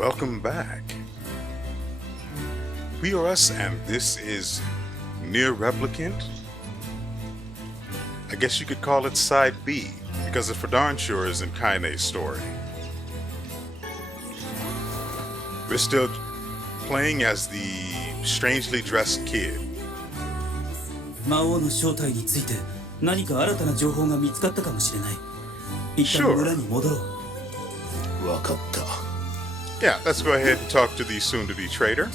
Welcome back. WeArEuS, and this is NieR Replicant. I guess you could call it Side B, because it for darn sure isn't Kaine's story. We're still playing as the strangely dressed kid. 魔王の正体について何か新たな情報が見つかったかもしれない。一旦村に戻ろう。わかった。Yeah, let's go ahead and talk to the soon-to-be traitor.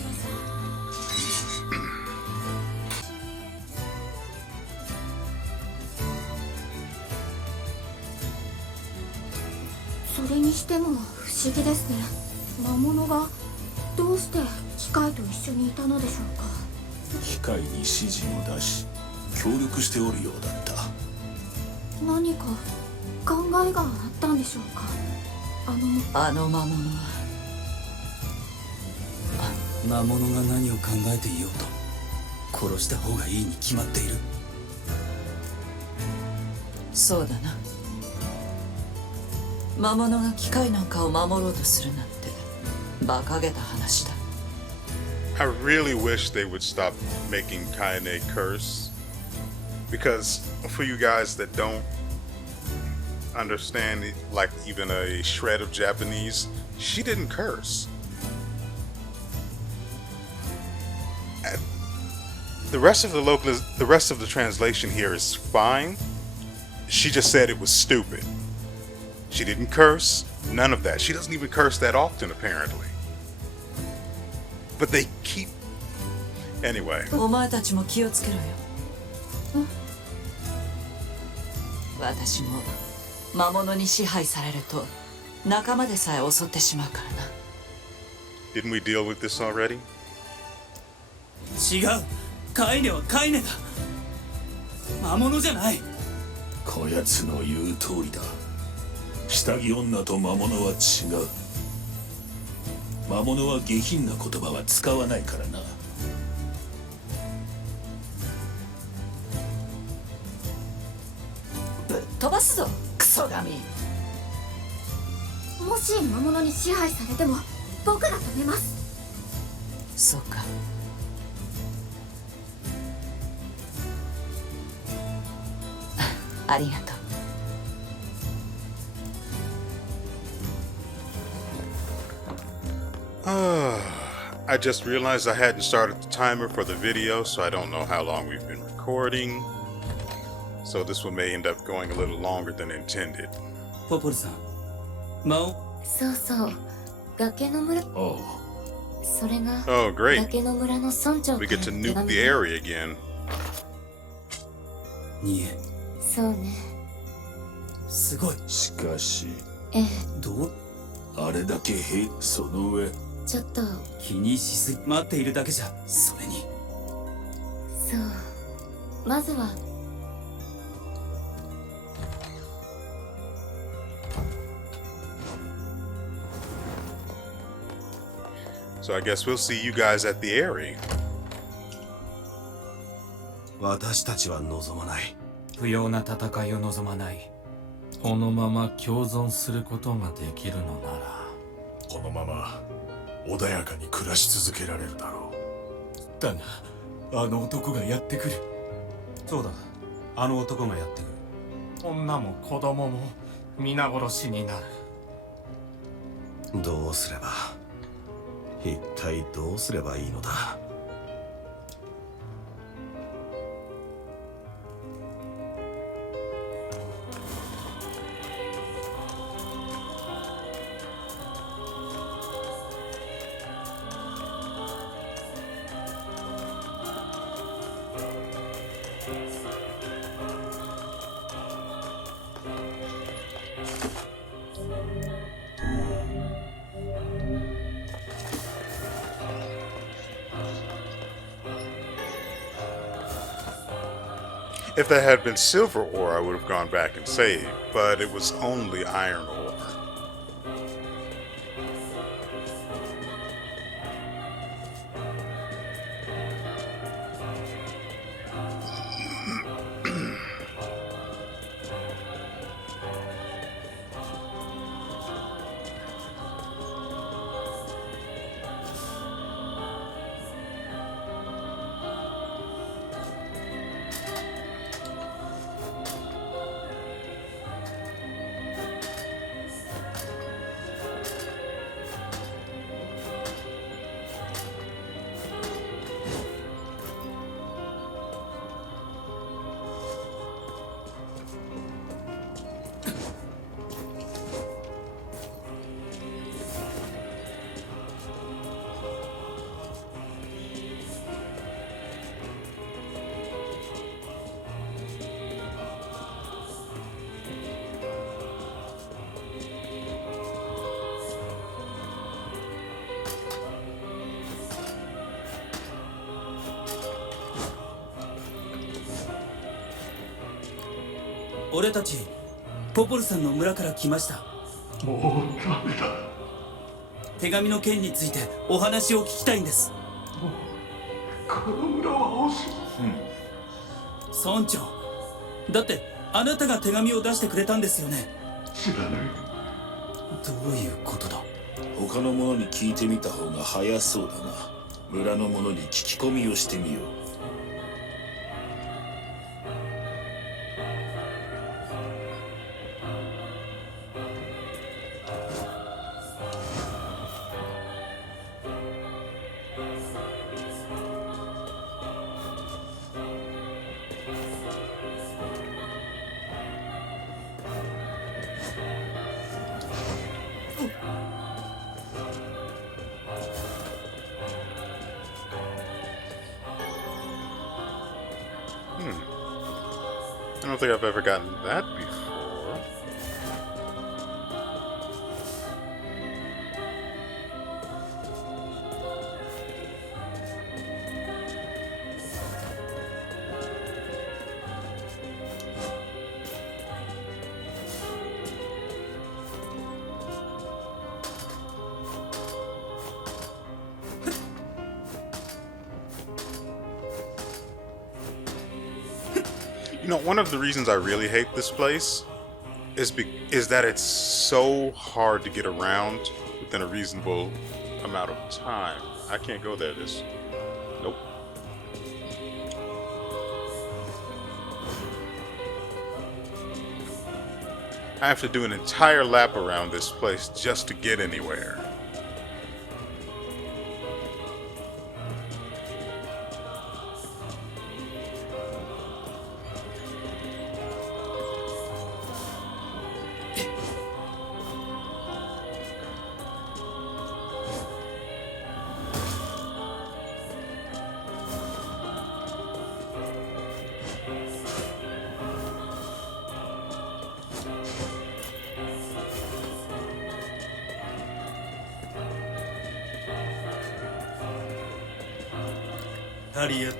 それにしても不思議ですね。魔物がどうして機械と一緒にいたのでしょうか。機械に指示を出し協力しておるようだった。何か考えがあったんでしょうか。あの魔物は魔物が何を考えていようと殺した方がいいに決まっている。そうだな。魔物が機械なんかを守ろうとするなんて馬鹿げた話だ。I really wish they would stop making Kaine curse, because for you guys that don't understand like even a shred of Japanese, she didn't curse. And the rest of the translation here is fine. She just said it was stupid. She didn't curse, none of that. She doesn't even curse that often apparently. But they keep... Anyway. お前たちも気をつけろよ。私も魔物に支配されると仲間でさえ襲ってしまうからな。Didn't we deal with this already? 違う。カイネはカイネだ。魔物じゃない。こやつの言う通りだ。下着女と魔物は違う。魔物は下品な言葉は使わないからな。ぶっ飛ばすぞクソガミ。もし魔物に支配されても僕が止めます。そうか。ありがとう。I just realized I hadn't started the timer for the video, so I don't know how long we've been recording. So this one may end up going a little longer than intended. ポポルさん、魔王。そうそう。崖の村。おう。それが Oh, great. 崖の村の村長 We get to nuke the area again. ニエ。そうね。すごい。しかしどうあれだけその上ちょっと気にしすぎ。待っているだけじゃ。それにそうまずはSo I guess we'll see you guys at the area. 私たちは望まない。不要な戦いを望まない。このまま共存することができるのなら、このまま穏やかに暮らし続けられるだろう。だがあの男がやってくる。そうだ、あの男がやってくる。女も子供も皆殺しになる。どうすれば、一体どうすればいいのだ。If that had been silver ore, I would have gone back and saved, but it was only iron ore. 俺たちポポルさんの村から来ました。もうダメだ。手紙の件についてお話を聞きたいんです。この村はおし村長、だってあなたが手紙を出してくれたんですよね。知らない。どういうことだ。他の者に聞いてみた方が早そうだな。村の者に聞き込みをしてみよう。I don't think I've ever gotten that before. You know, one of the reasons I really hate this place is that it's so hard to get around within a reasonable amount of time. I can't go there. Nope. I have to do an entire lap around this place just to get anywhere. Hurry up.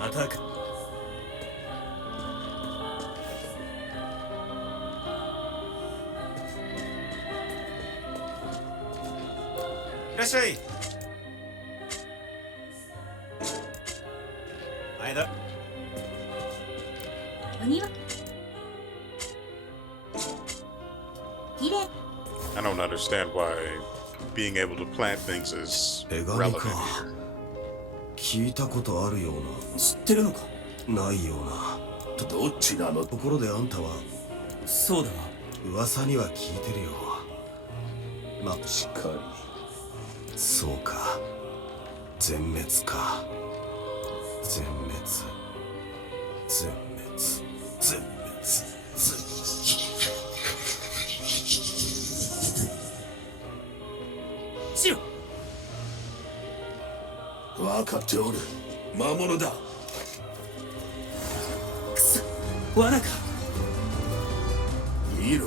またか。いらっしゃい。前田。お庭綺麗。 I don't understand why being able to plant things is 手紙 relevant か。 here. 聞いたことあるよ知ってるのか。うなないような。どっちなの？ところであんたはそうだが。噂には聞いてるよ。ま、しっかり。そうか。全滅か。全滅。全滅。全滅。シロ。分かっておる。魔物だ。くそ、罠か。見ろ。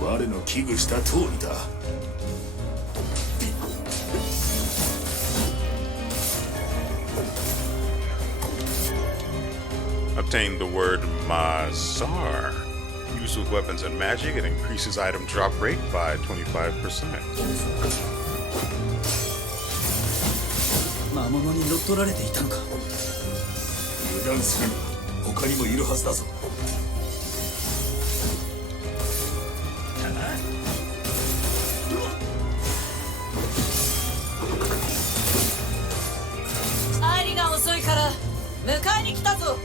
我の危惧した通りだ。Obtain the word Mazar. Used with weapons and magic, it increases item drop rate by 25%. 魔物に乗っ取られていたのか。油断するな。他にもいるはずだぞ。帰りが遅いから迎えに来たぞ。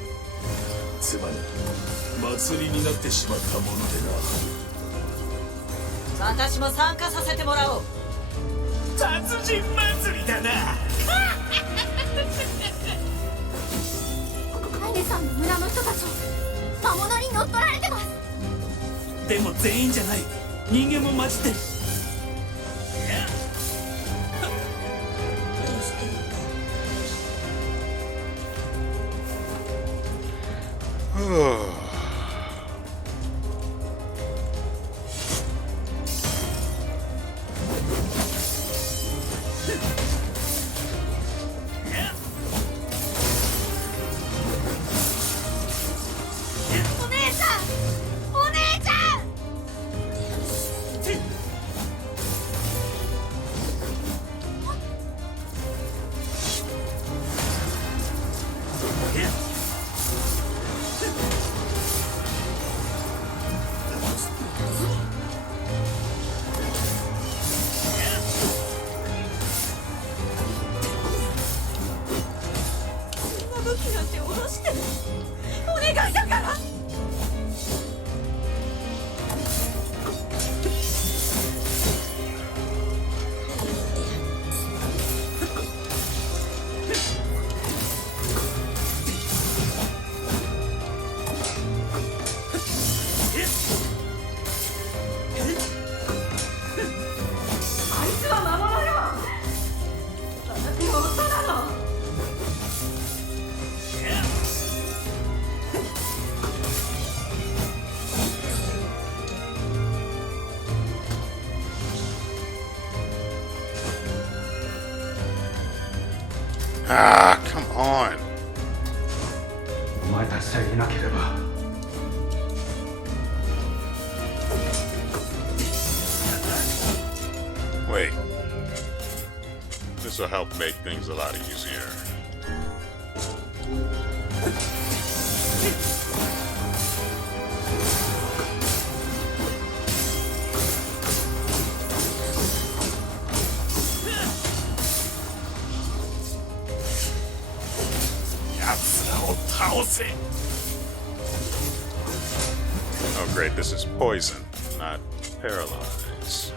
つまり祭りになってしまったものでな。私も参加させてもらおう。達人祭りだな。カイネさんの村の人たち魔物に乗っ取られてます。でも全員じゃない。人間も混じってる。武器なんて下ろしてお願いだから。あいつは魔物よ。私も嘘なの。Ah, come on. お前たちさえいなければ。Wait. This will help make things a lot easier. Oh great, this is poison, not paralyze.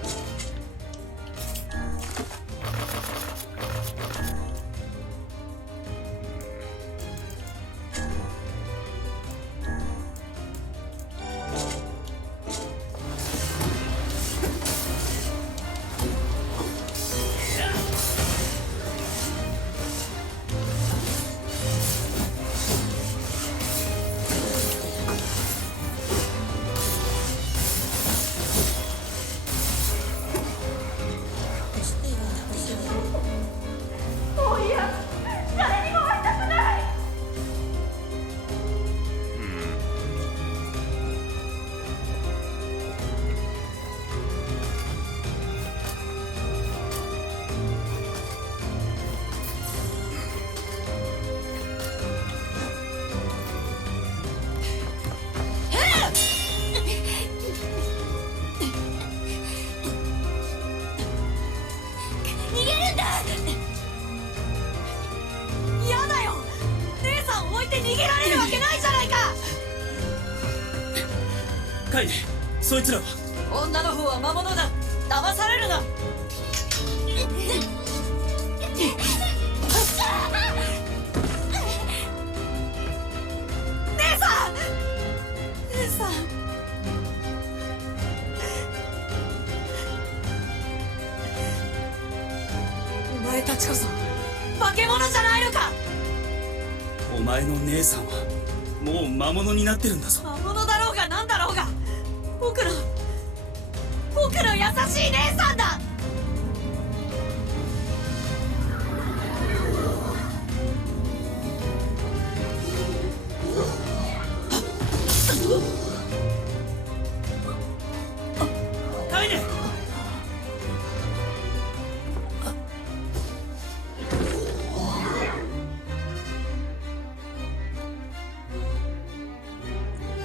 カイネ、そいつらは女の方は魔物だ。騙されるな。姉さん、姉さん、お前たちこそ化け物じゃないのか。お前の姉さんはもう魔物になってるんだぞ。魔物だろうが何だろうが、僕の優しい姉さんだ。カイネ、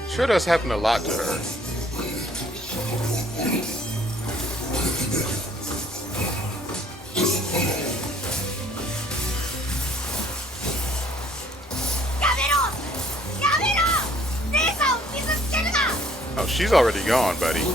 Sure does happen a lot to her. Oh, she's already gone, buddy.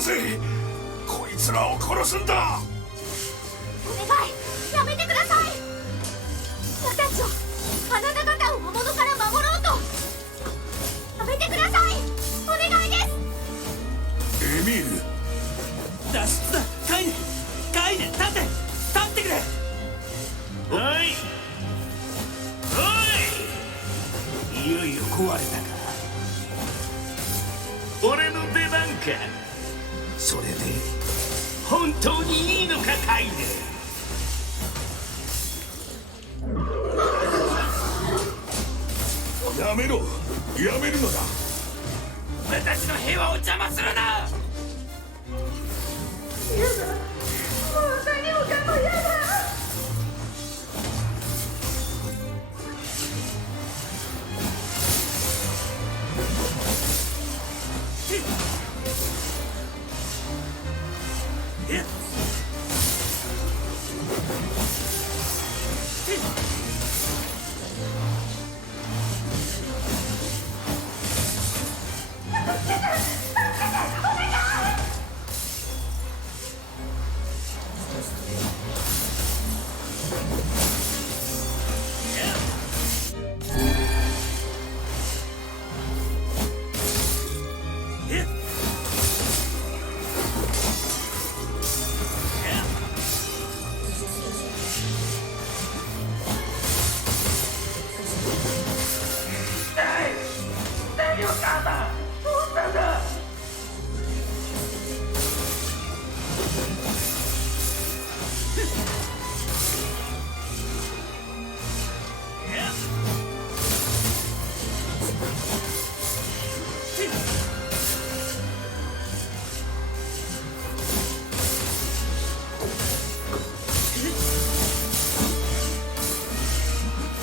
せ。こいつらを殺すんだ。お願い、やめてください。私を、あなた方を魔物から守ろうと。やめてください、お願いです。エミール、脱出だ。カイネ、カイネ、立ってくれ。おいおい、いよいよ壊れたか。俺の出番か。それで本当にいいのか、カイネ。やめろ、やめるのだ。私の平和を邪魔するな。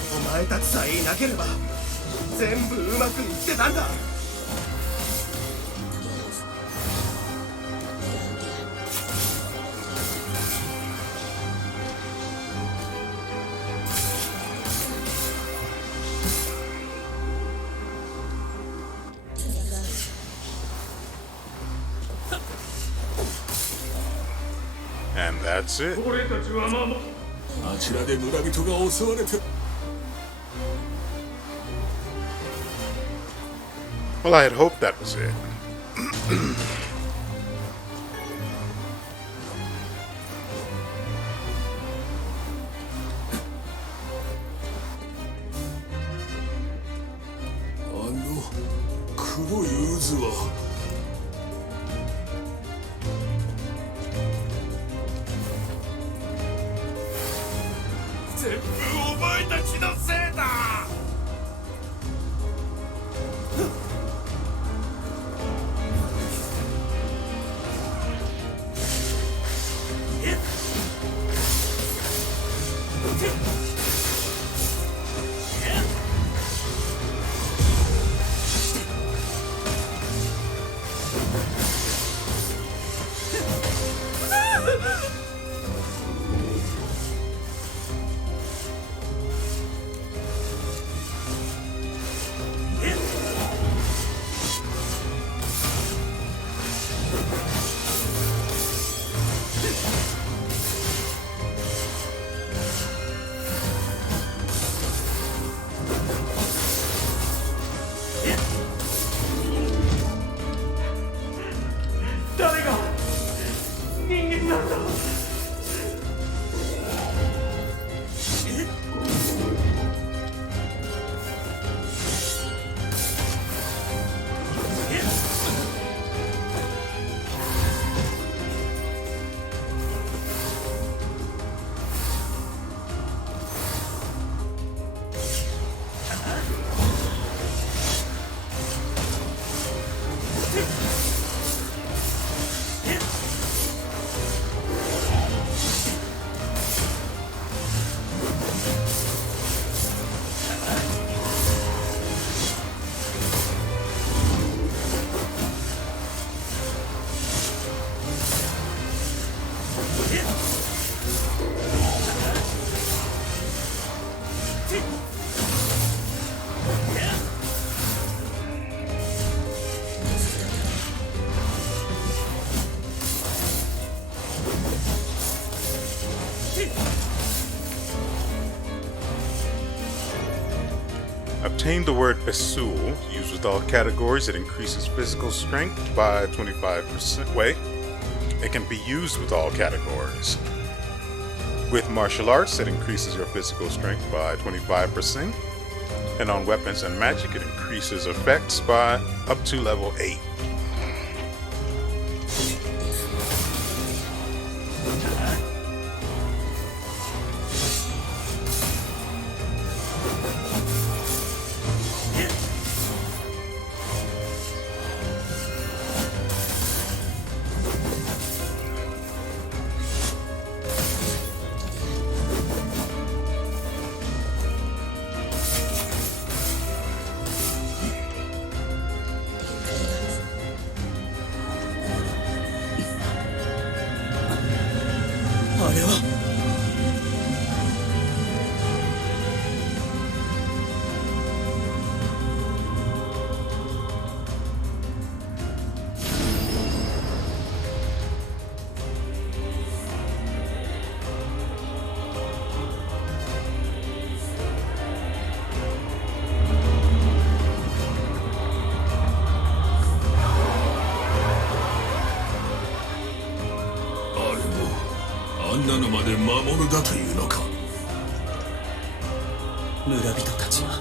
お前たちさえいなければ全部うまくいってたんだ。And that's it. 俺たちはあちらで村人が襲われて。Well, I had hoped that was it. あの黒い渦は。全部お前たちのせいだ。Obtain the word Besul. Used with all categories. It increases physical strength by 25%. Wait. It can be used with all categories. With martial arts, it increases your physical strength by 25%. And on weapons and magic, it increases effects by up to level 8.あんなのまで魔物だというのか。村人たちが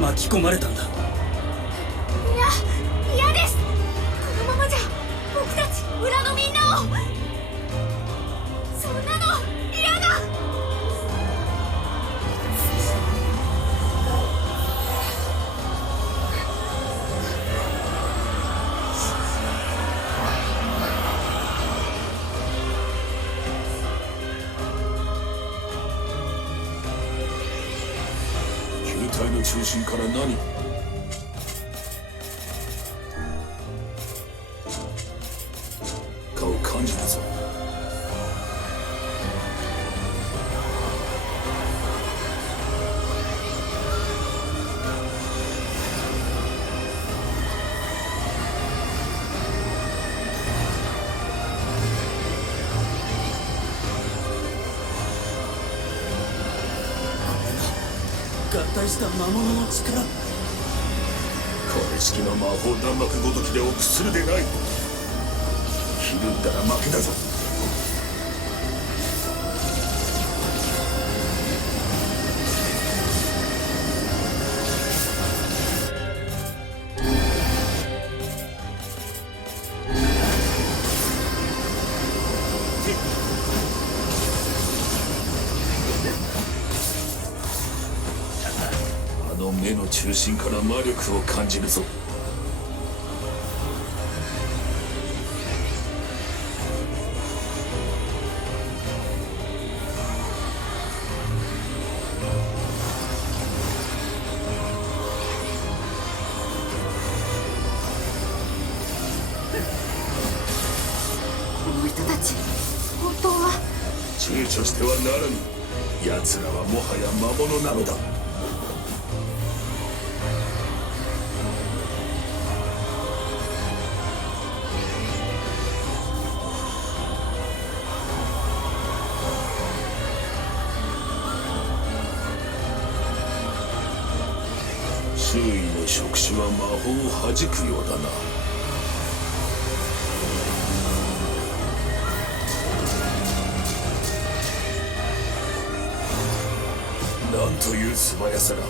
巻き込まれたんだ。いや、嫌です。このままじゃ僕たち村のみんなを。そんなの嫌だ。球体の中心から何？かを感じるぞ。合体した魔物の力。これ式の魔法弾幕ごときで臆するでない。ひるんだら負けだぞ。あの目の中心から魔力を感じるぞ。この人たち本当は。躊躇してはならぬ。奴らはもはや魔物なのだ。周囲の触手は魔法を弾くようだな。なんという素早さだ。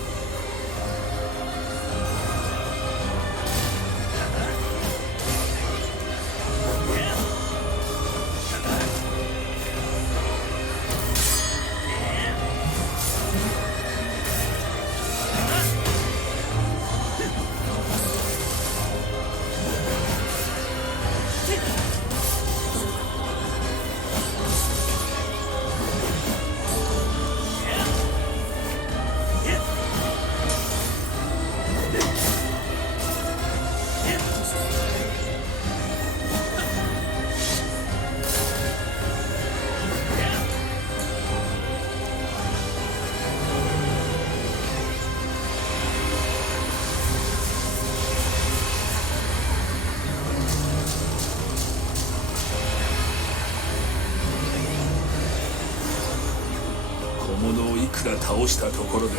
小物をいくら倒したところで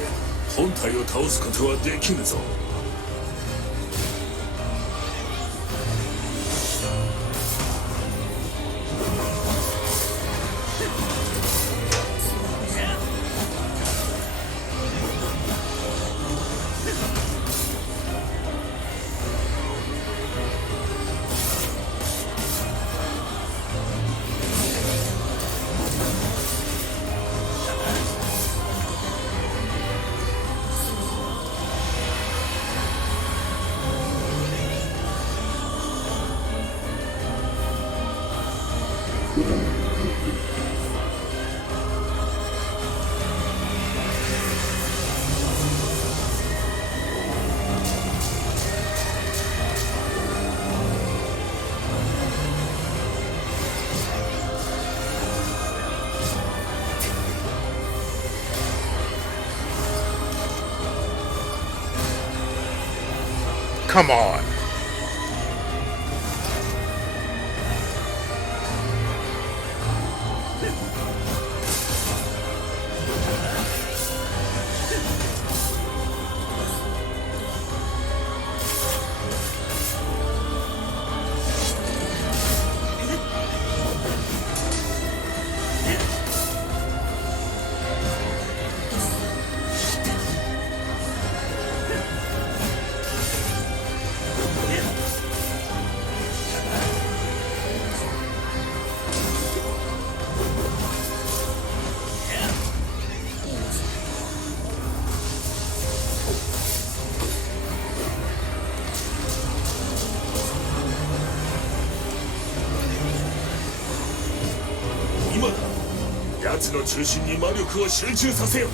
本体を倒すことはできぬぞ。Come on.奴の中心に魔力を集中させよ。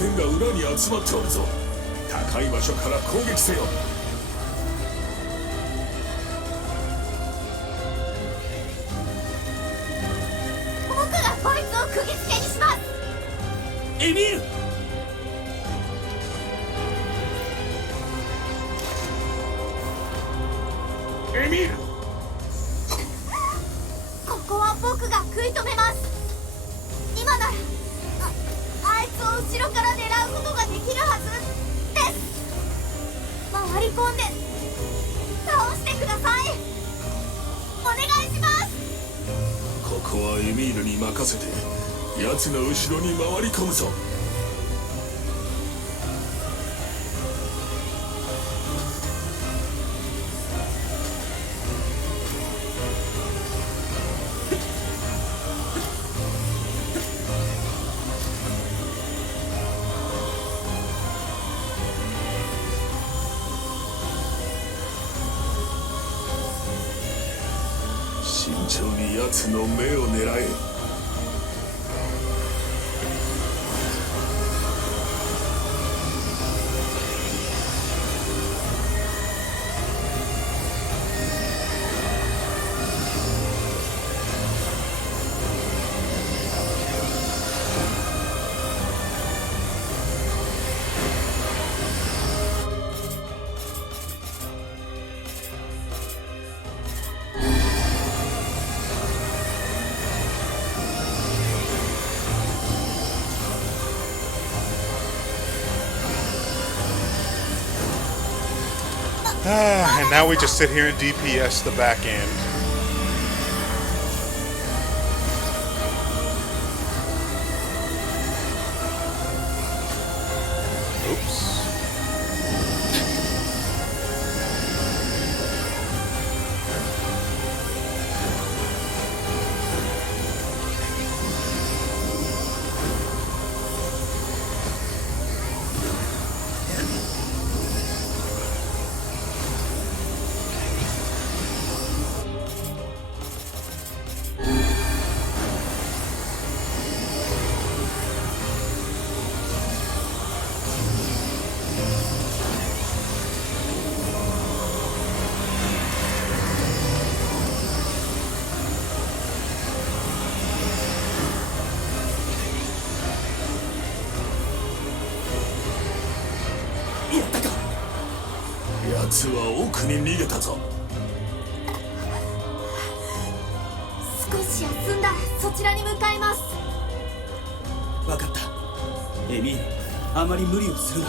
点が裏に集まっておるぞ。高い場所から攻撃せよ。僕がこいつを釘付けにします。エミル、エミール、ここは僕が食い止めます。今ならあいつを後ろから狙うことができるはずです。回り込んで倒してください。お願いします。ここはエミールに任せて奴の後ろに回り込むぞ。慎重に奴の目を狙え。And now we just sit here and DPS the back end. Oops.奴は奥に逃げたぞ。少し休んだらそちらに向かいます。分かった。エミール、あまり無理をするな。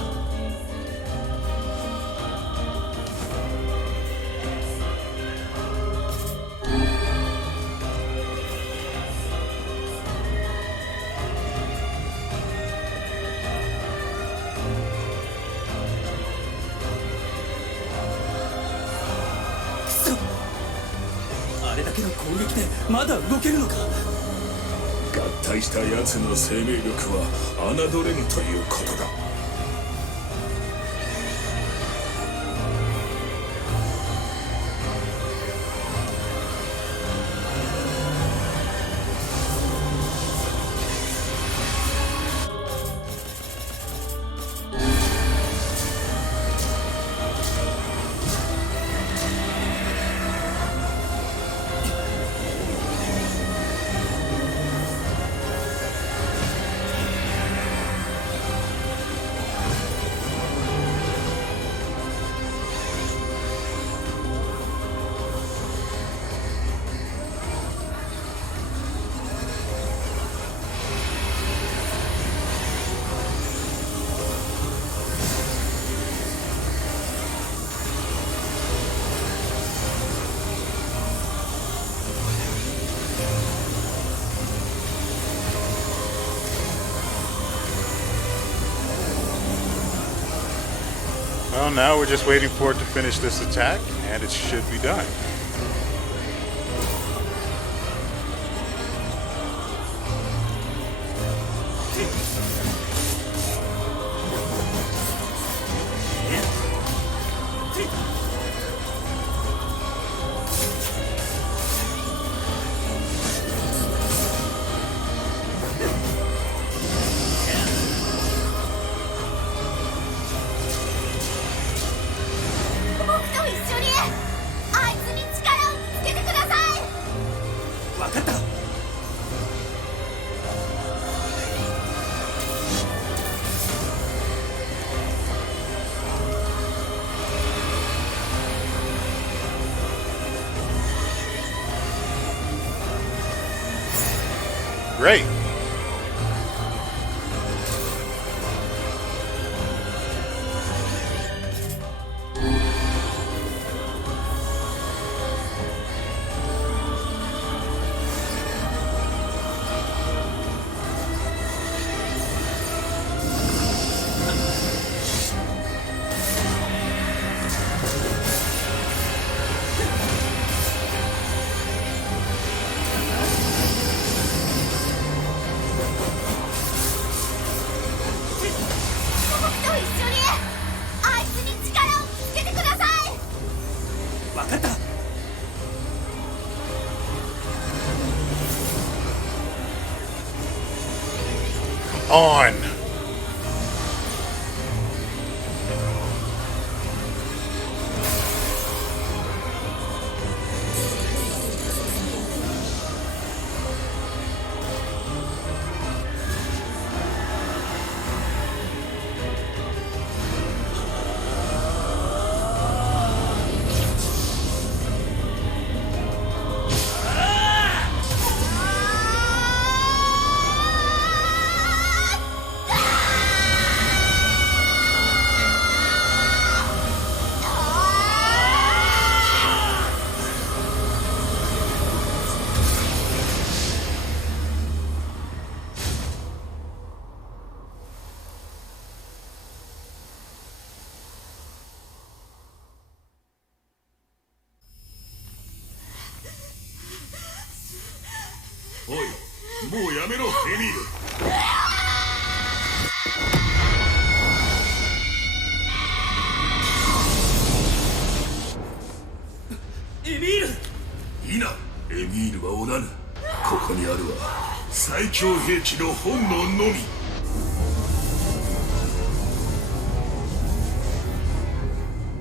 あれだけの攻撃でまだ動けるのか。合体した奴の生命力は侮れぬということだ。Well, now we're just waiting for it to finish this attack, and it should be done. Great. On. もうやめろ、エミール。エミール。いいな、エミールはおらぬ。ここにあるは最強兵器の本能のみ。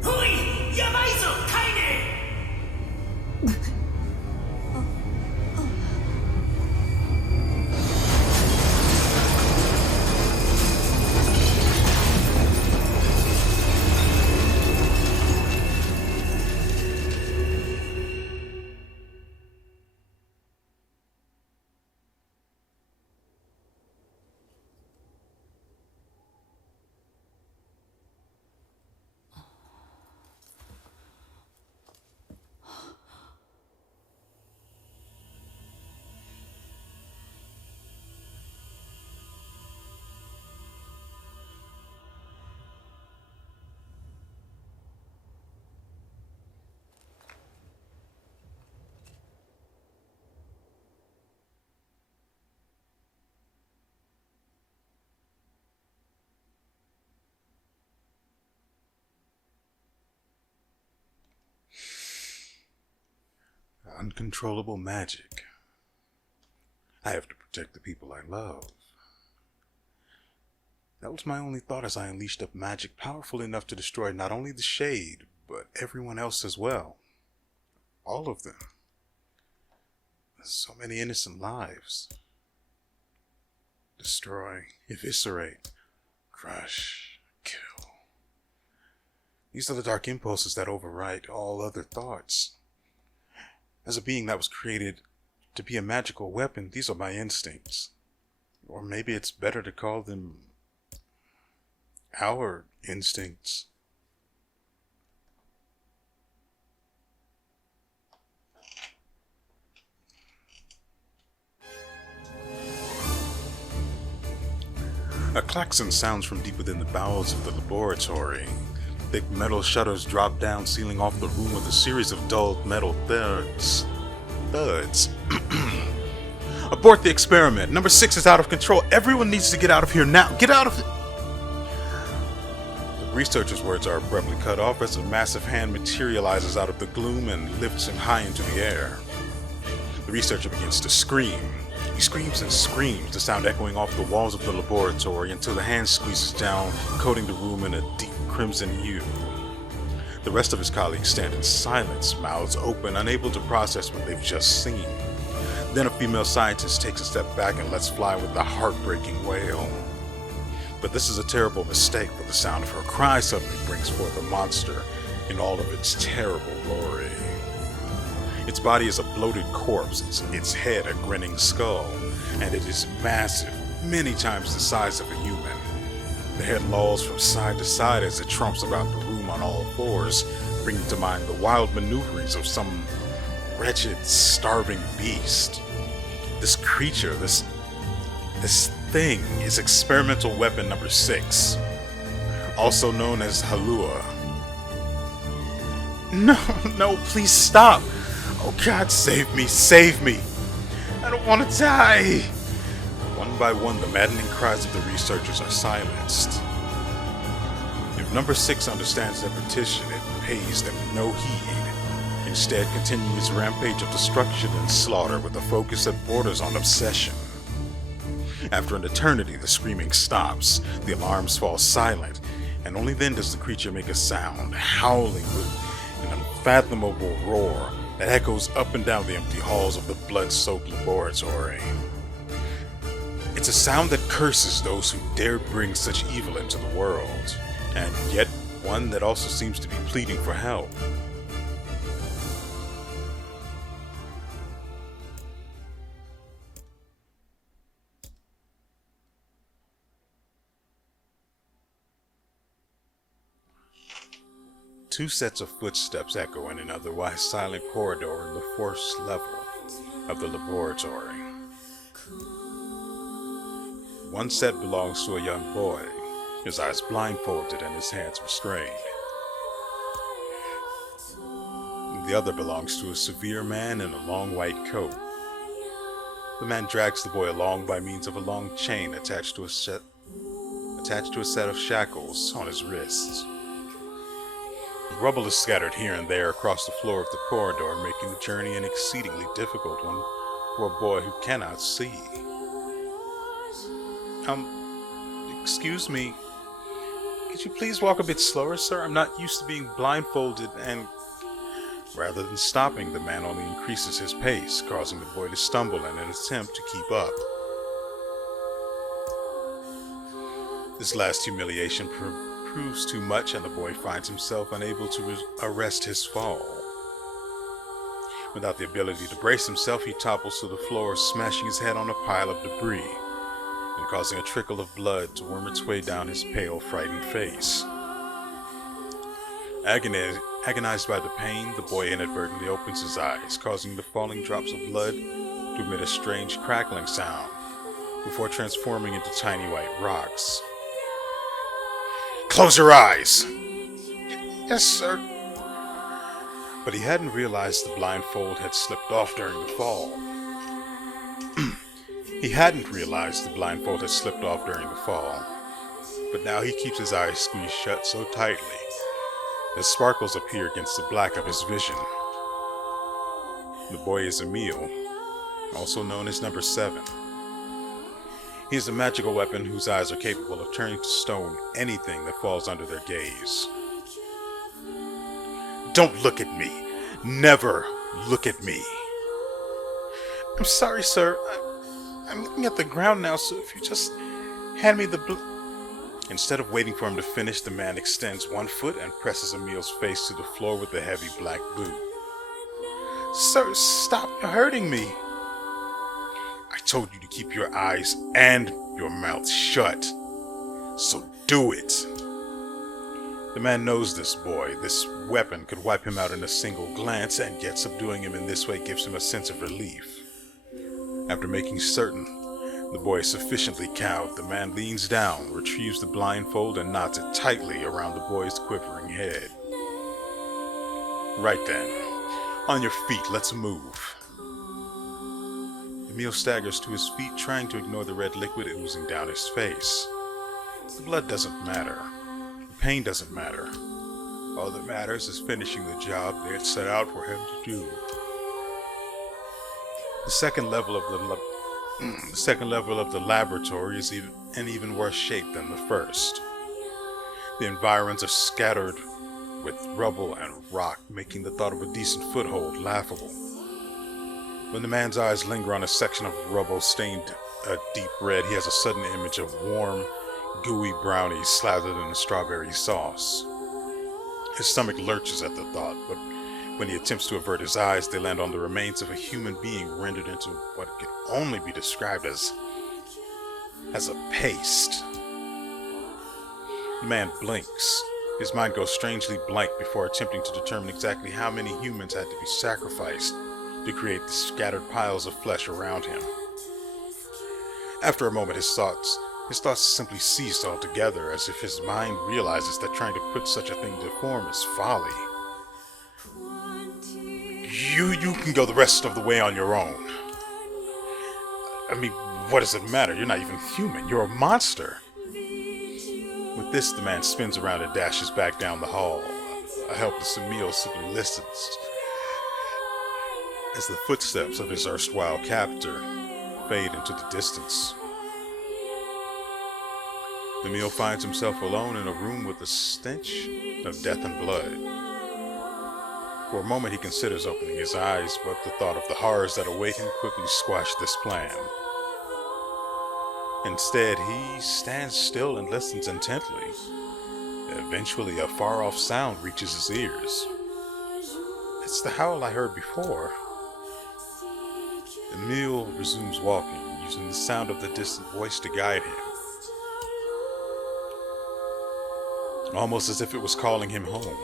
おい、やばいぞ、カイネ。Uncontrollable magic. I have to protect the people I love. That was my only thought as I unleashed up magic powerful enough to destroy not only the Shade, but everyone else as well. All of them. So many innocent lives. Destroy, eviscerate, crush, kill. These are the dark impulses that override all other thoughts. As a being that was created to be a magical weapon, these are my instincts. Or maybe it's better to call them our instincts. A klaxon sounds from deep within the bowels of the laboratory. Thick metal shutters drop down, sealing off the room with a series of dull metal thuds. Abort the experiment. Number 6 is out of control. Everyone needs to get out of here now. Get out of it! The researcher's words are abruptly cut off as a massive hand materializes out of the gloom and lifts him high into the air. The researcher begins to scream. He screams and screams, the sound echoing off the walls of the laboratory until the hand squeezes down, coating the room in a deep crimson hue. The rest of his colleagues stand in silence, mouths open, unable to process what they've just seen. Then a female scientist takes a step back and lets fly with a heartbreaking wail. But this is a terrible mistake, for the sound of her cry suddenly brings forth a monster in all of its terrible glory. Its body is a bloated corpse, its head a grinning skull, and it is massive, many times the size of a human. The head lolls from side to side as it trumps about the room on all fours, bringing to mind the wild maneuverings of some wretched, starving beast. This creature, this thing, is experimental weapon number 6, also known as Halua. No, please stop! Oh God, save me, save me! I don't want to die! One by one, the maddening cries of the researchers are silenced. If number 6 understands their petition, it pays them no heed. Instead, continue its rampage of destruction and slaughter with a focus that borders on obsession. After an eternity, the screaming stops, the alarms fall silent, and only then does the creature make a sound, howling with an unfathomable roar that echoes up and down the empty halls of the blood-soaked laboratory. It's a sound that curses those who dare bring such evil into the world, and yet one that also seems to be pleading for help. Two sets of footsteps echo in an otherwise silent corridor in the 4th level of the laboratory. One set belongs to a young boy, his eyes blindfolded and his hands restrained. The other belongs to a severe man in a long white coat. The man drags the boy along by means of a long chain attached to a set of shackles on his wrists. Rubble is scattered here and there across the floor of the corridor, making the journey an exceedingly difficult one for a boy who cannot see. Excuse me. Could you please walk a bit slower, sir? I'm not used to being blindfolded and... Rather than stopping, the man only increases his pace, causing the boy to stumble in an attempt to keep up. This last humiliation proves too much, and the boy finds himself unable to arrest his fall. Without the ability to brace himself, he topples to the floor, smashing his head on a pile of debris, and causing a trickle of blood to worm its way down his pale, frightened face. Agonized by the pain, the boy inadvertently opens his eyes, causing the falling drops of blood to emit a strange crackling sound, before transforming into tiny white rocks. Close your eyes! Yes, sir. But he hadn't realized the blindfold had slipped off during the fall. But now he keeps his eyes squeezed shut so tightly that sparkles appear against the black of his vision. The boy is Emil, also known as Number 7. He is a magical weapon whose eyes are capable of turning to stone anything that falls under their gaze. Don't look at me. Never look at me. I'm sorry, sir. I'm looking at the ground now, so if you just hand me the Instead of waiting for him to finish, the man extends one foot and presses Emil's face to the floor with a heavy black boot. Sir, stop hurting me. I told you to keep your eyes and your mouth shut. So do it. The man knows this boy. This weapon could wipe him out in a single glance, and yet subduing him in this way gives him a sense of relief. After making certain the boy is sufficiently cowed, the man leans down, retrieves the blindfold, and knots it tightly around the boy's quivering head. Right then. On your feet, let's move. Emil staggers to his feet, trying to ignore the red liquid oozing down his face. The blood doesn't matter. The pain doesn't matter. All that matters is finishing the job they had set out for him to do. The second level of the laboratory is in even worse shape than the first. The environs are scattered with rubble and rock, making the thought of a decent foothold laughable. When the man's eyes linger on a section of rubble stained a deep red, he has a sudden image of warm, gooey brownies slathered in a strawberry sauce. His stomach lurches at the thought, but when he attempts to avert his eyes, they land on the remains of a human being rendered into what could only be described as a paste. The man blinks. His mind goes strangely blank before attempting to determine exactly how many humans had to be sacrificed to create the scattered piles of flesh around him. After a moment, his thoughts simply cease altogether, as if his mind realizes that trying to put such a thing to form is folly. You can go the rest of the way on your own. I mean, what does it matter? You're not even human. You're a monster. With this, the man spins around and dashes back down the hall. A helpless Emil simply listens as the footsteps of his erstwhile captor fade into the distance. Emil finds himself alone in a room with the stench of death and blood. For a moment he considers opening his eyes, but the thought of the horrors that await him quickly squashed this plan. Instead, he stands still and listens intently. Eventually, a far-off sound reaches his ears. It's the howl I heard before. Emil resumes walking, using the sound of the distant voice to guide him. Almost as if it was calling him home.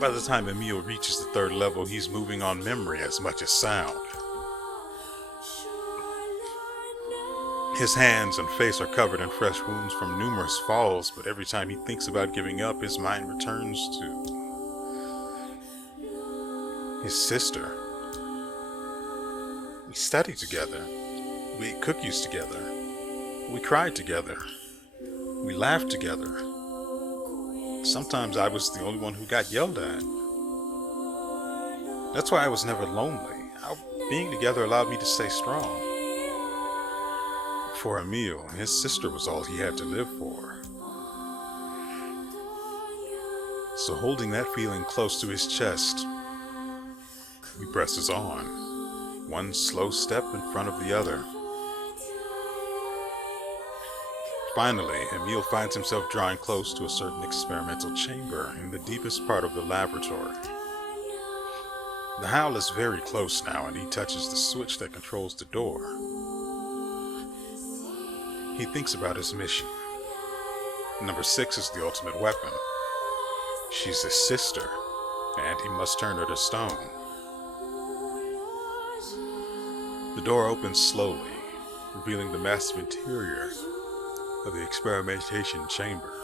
By the time Emil reaches the third level, he's moving on memory as much as sound. His hands and face are covered in fresh wounds from numerous falls, but every time he thinks about giving up, his mind returns to his sister. We studied together. We ate cookies together. We cried together. We laughed together. Sometimes I was the only one who got yelled at. That's why I was never lonely. Being together allowed me to stay strong. For Emil, his sister was all he had to live for. So holding that feeling close to his chest, he presses on, one slow step in front of the other. Finally, Emil finds himself drawing close to a certain experimental chamber in the deepest part of the laboratory. The Howl is very close now, and he touches the switch that controls the door. He thinks about his mission. Number 6 is the ultimate weapon. She's his sister, and he must turn her to stone. The door opens slowly, revealing the massive interior of the experimentation chamber.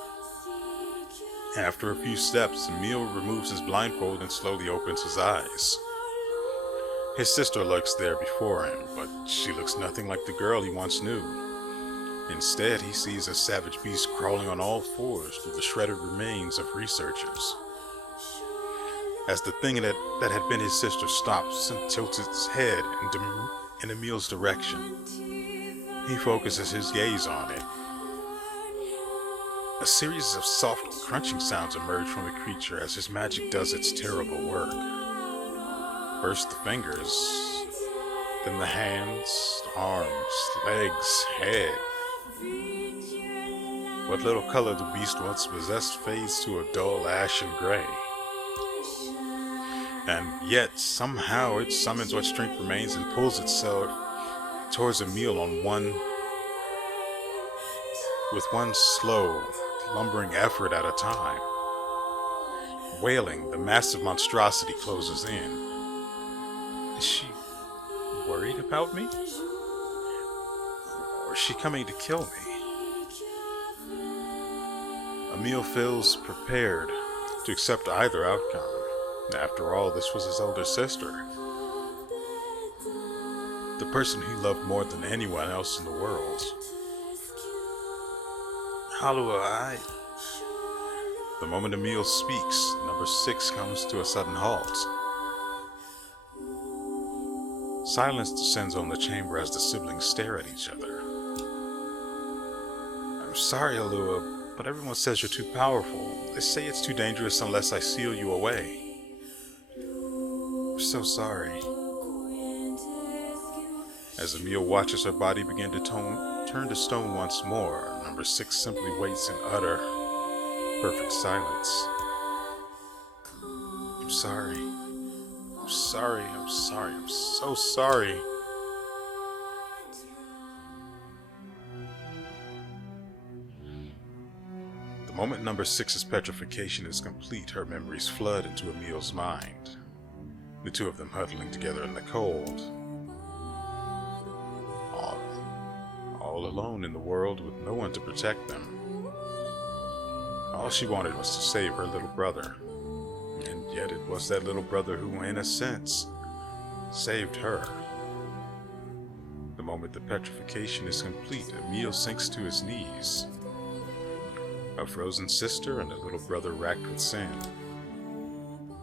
After a few steps, Emil removes his blindfold and slowly opens his eyes. His sister lurks there before him, but she looks nothing like the girl he once knew. Instead, he sees a savage beast crawling on all fours through the shredded remains of researchers. As the thing that had been his sister stops and tilts its head in Emil's direction, he focuses his gaze on it. A series of soft crunching sounds emerge from the creature as his magic does its terrible work. First the fingers, then the hands, arms, legs, head. What little color the beast once possessed fades to a dull ashen gray. And yet, somehow it summons what strength remains and pulls itself towards Emil with one slow, lumbering effort at a time. Wailing, the massive monstrosity closes in. Is she worried about me? Or is she coming to kill me? Emil feels prepared to accept either outcome. After all, this was his older sister. The person he loved more than anyone else in the world. Halua, The moment Emil speaks, number 6 comes to a sudden halt. Silence descends on the chamber as the siblings stare at each other. I'm sorry, Halua, but everyone says you're too powerful. They say it's too dangerous unless I seal you away. I'm so sorry. As Emil watches her body begin to turn to stone once more, number 6 simply waits in utter, perfect silence. I'm sorry. I'm sorry. I'm sorry. I'm so sorry. The moment number 6's petrification is complete, her memories flood into Emil's mind. The two of them huddling together in the cold. All alone in the world with no one to protect them. All she wanted was to save her little brother. And yet it was that little brother who, in a sense, saved her. The moment the petrification is complete, Emil sinks to his knees. A frozen sister and a little brother racked with sin.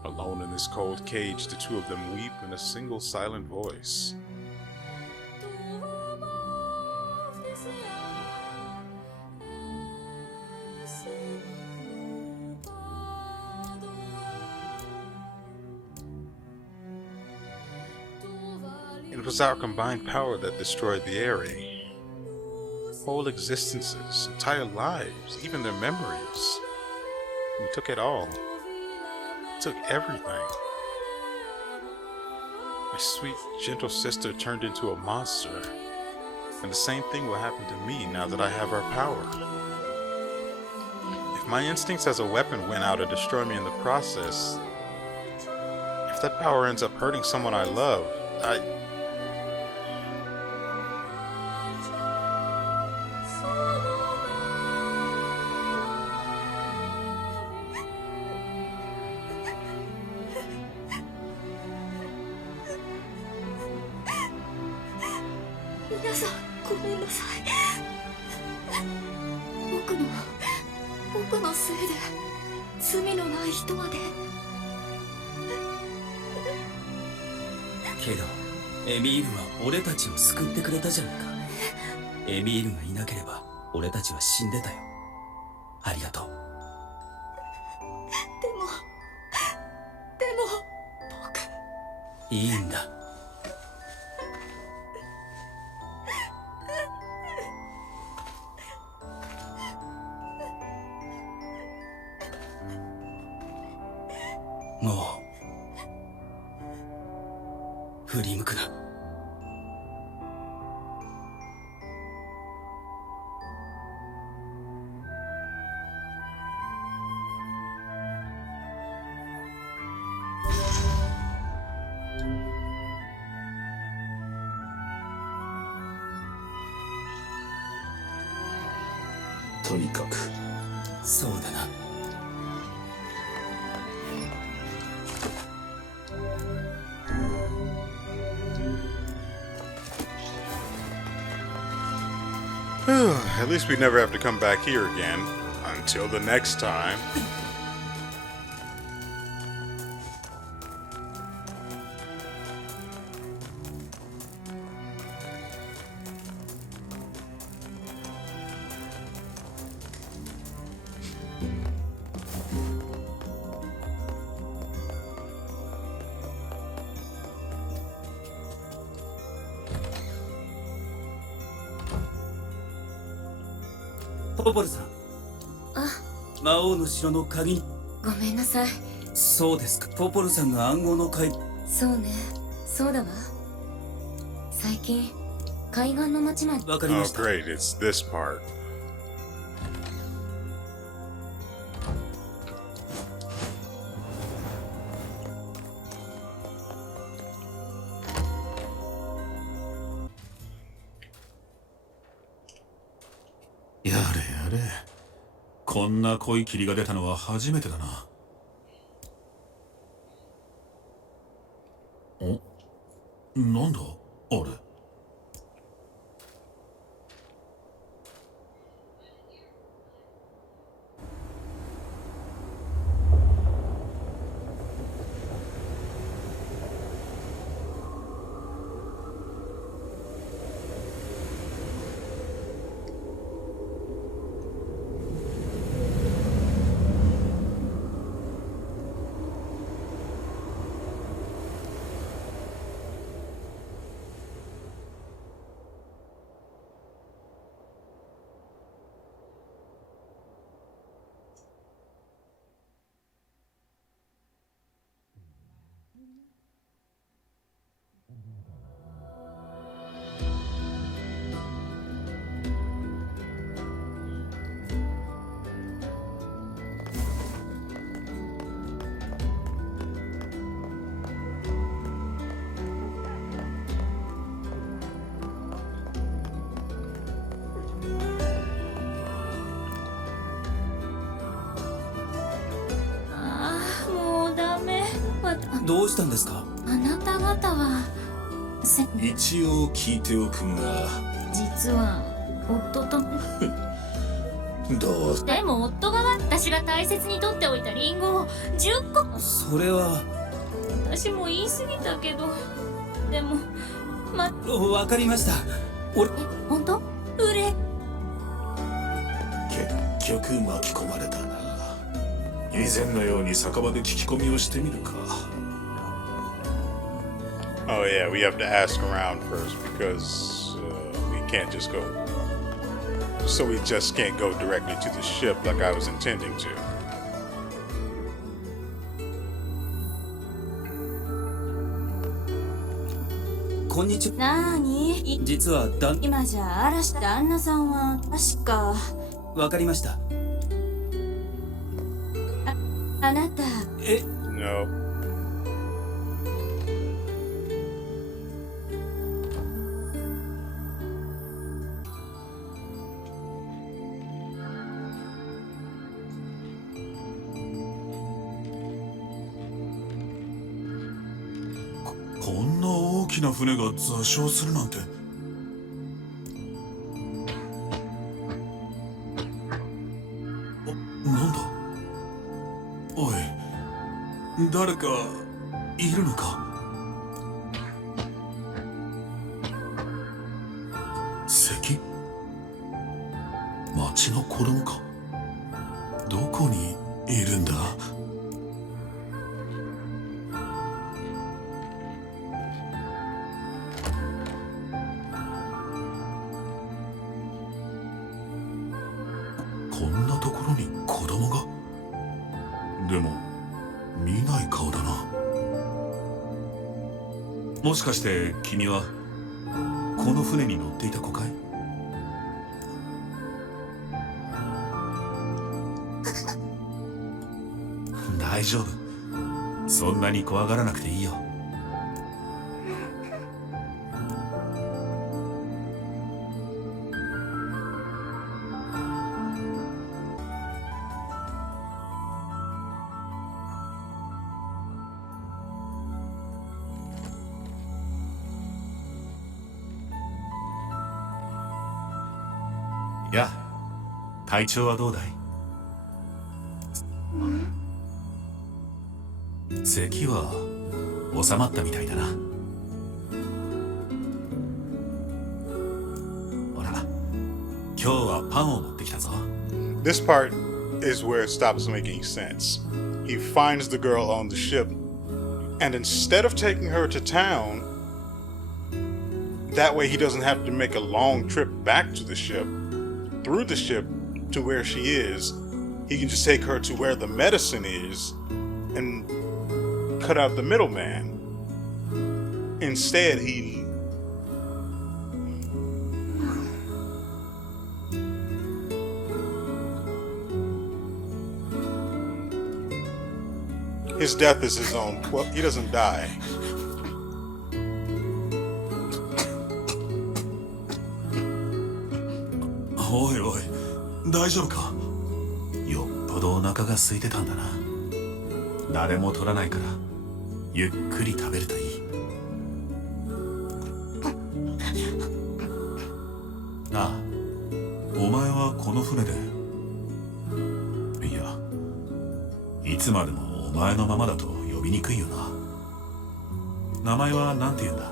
Alone in this cold cage, the two of them weep in a single silent voice. It was our combined power that destroyed the Aerie. Whole existences, entire lives, even their memories. We took it all. Took everything. My sweet, gentle sister turned into a monster, and the same thing will happen to me now that I have our power. If my instincts as a weapon win out and destroy me in the process, if that power ends up hurting someone I love, 皆さんごめんなさい。僕のせいで罪のない人まで。けどエミールは俺たちを救ってくれたじゃないか。エミールがいなければ俺たちは死んでたよ。ありがとう。でも僕。いいんだ。もう振り向くな。とにかくそうだな。At least we never have to come back here again. Until the next time.ポポルさん、あ、魔王の城の鍵。ごめんなさい。そうですか。ポポルさんが暗号の鍵。そうね、そうだわ。最近海岸の町まで。わかり Oh, ました。 great. It's this part. やれやれ。こんな濃い霧が出たのは初めてだな。なんだあれ。どうしたんですか？あなた方は一応聞いておくが、実は夫と。どうでも夫が私が大切に取っておいたリンゴを10個。それは。私も言い過ぎたけど、でもわかりました。俺。本当？うれ。結局巻き込まれたな。以前のように酒場で聞き込みをしてみるか。Oh yeah, we have to ask around first because we can't just go. So we just can't go directly to the ship like I was intending to. こんにちは。なーに？実は今じゃ嵐旦那さんは確か。わかりました。あなた。No. こんな大きな船が座礁するなんて。誰かいるのか。関？町の子供か。どこにいるんだ。こんなところに子供が。でも見ない顔だな。もしかして君はこの船に乗っていた子かい？大丈夫。そんなに怖がらなくていいよ。やあ、体調はどうだい？咳は収まったみたいだな。ほら、今日はパンを持ってきたぞ。 This part is where it stops making sense. He finds the girl on the ship, and instead of taking her to town, that way he doesn't have to make a long trip back to the ship, through the ship to where she is, he can just take her to where the medicine is and cut out the middleman. Instead, his death is his own. Well, he doesn't die. Oi, oi, 大丈夫か？よっぽどお腹が空いてたんだな。誰も取らないからゆっくり食べるといい。なあ、お前はこの船で。いや、いつまでもお前のままだと呼びにくいよな。名前はなんて言うんだ？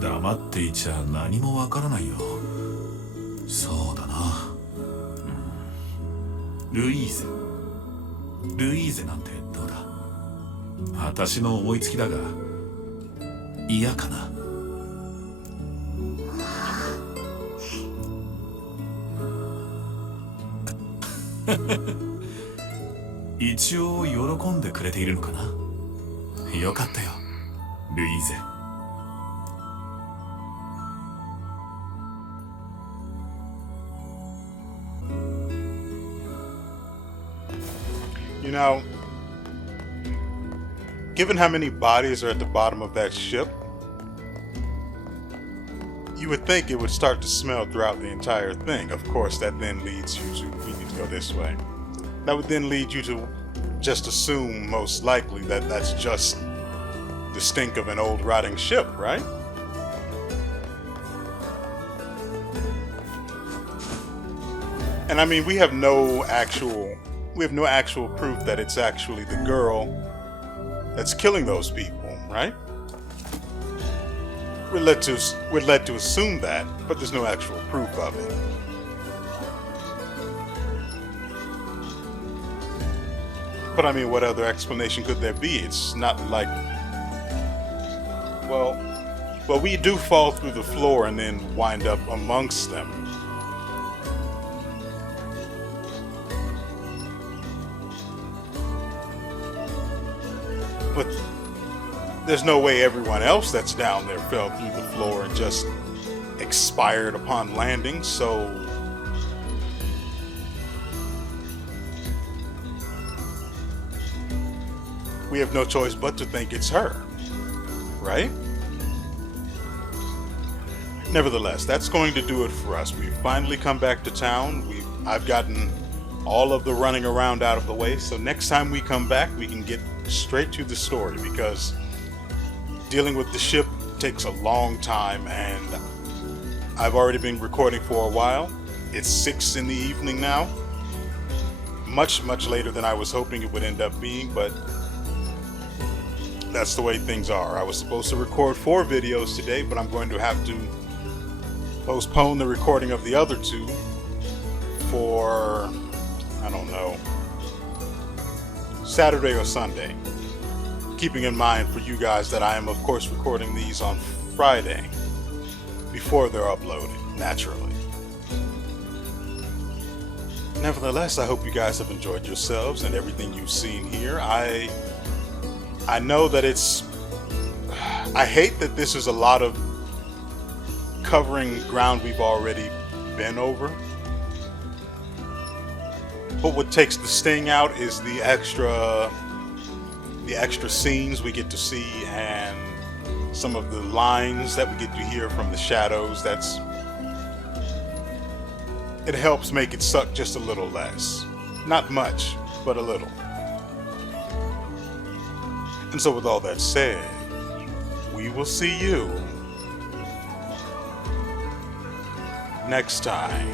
黙っていちゃ何もわからないよ。そうだな、ルイーゼ。ルイーゼなんてどうだ？私の思いつきだが嫌かな。一応喜んでくれているのかな。よかったよ、ルイーゼ。You know, given how many bodies are at the bottom of that ship, you would think it would start to smell throughout the entire thing. Of course, that then leads you to, we need to go this way. That would then lead you to just assume, most likely, that that's just the stink of an old rotting ship, right? And I mean, we have no actual proof that it's actually the girl that's killing those people, right? We're led to assume that, but there's no actual proof of it. But I mean, what other explanation could there be? It's not like, well, we do fall through the floor and then wind up amongst them. But there's no way everyone else that's down there fell through the floor and just expired upon landing, so we have no choice but to think it's her, right? Nevertheless, that's going to do it for us. We've finally come back to town. I've gotten all of the running around out of the way, so next time we come back, we can get straight to the story, because dealing with the ship takes a long time, and I've already been recording for a while. It's 6 in the evening now. Much later than I was hoping it would end up being, but that's the way things are. I was supposed to record 4 videos today, but I'm going to have to postpone the recording of the other 2 for, I don't know, Saturday or Sunday. Keeping in mind for you guys that I am of course recording these on Friday before they're uploaded, naturally. Nevertheless, I hope you guys have enjoyed yourselves and everything you've seen here. I know that I hate that this is a lot of covering ground we've already been over. But what takes the sting out is the extra scenes we get to see and some of the lines that we get to hear from the shadows. It helps make it suck just a little less. Not much, but a little. And so with all that said, we will see you next time.